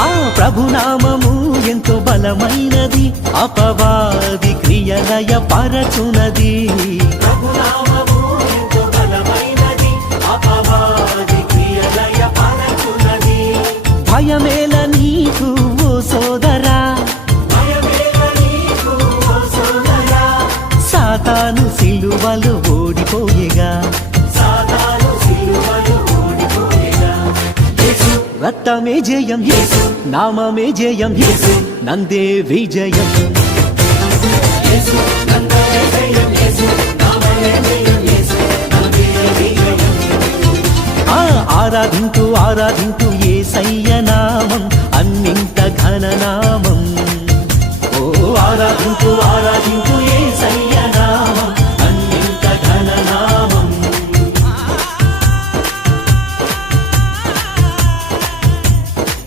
ఆ ప్రభునామము ఎంతో బలమైనది, అపవాది క్రియలయ పరచునది. ప్రభునామము ఎంతో బలమైనది, అపవాది క్రియలయ పరచునది. భయమేల నీకు ఓ సోదరా, భయమేల నీకు ఓ సోదరా, సాతాను సిలువలో ఓడిపోయేగా, సాతాను సిలువలో ఓడిపోయేగా. యేసు రక్తమే జయం, యేసు నామమే జయం, యేసు నందే విజయం. యేసు నందే జయం, యేసు నామమే జయం, యేసు నందే విజయం. ఆరాధింతు ఆరాధింతు యేసయ్య నామమును.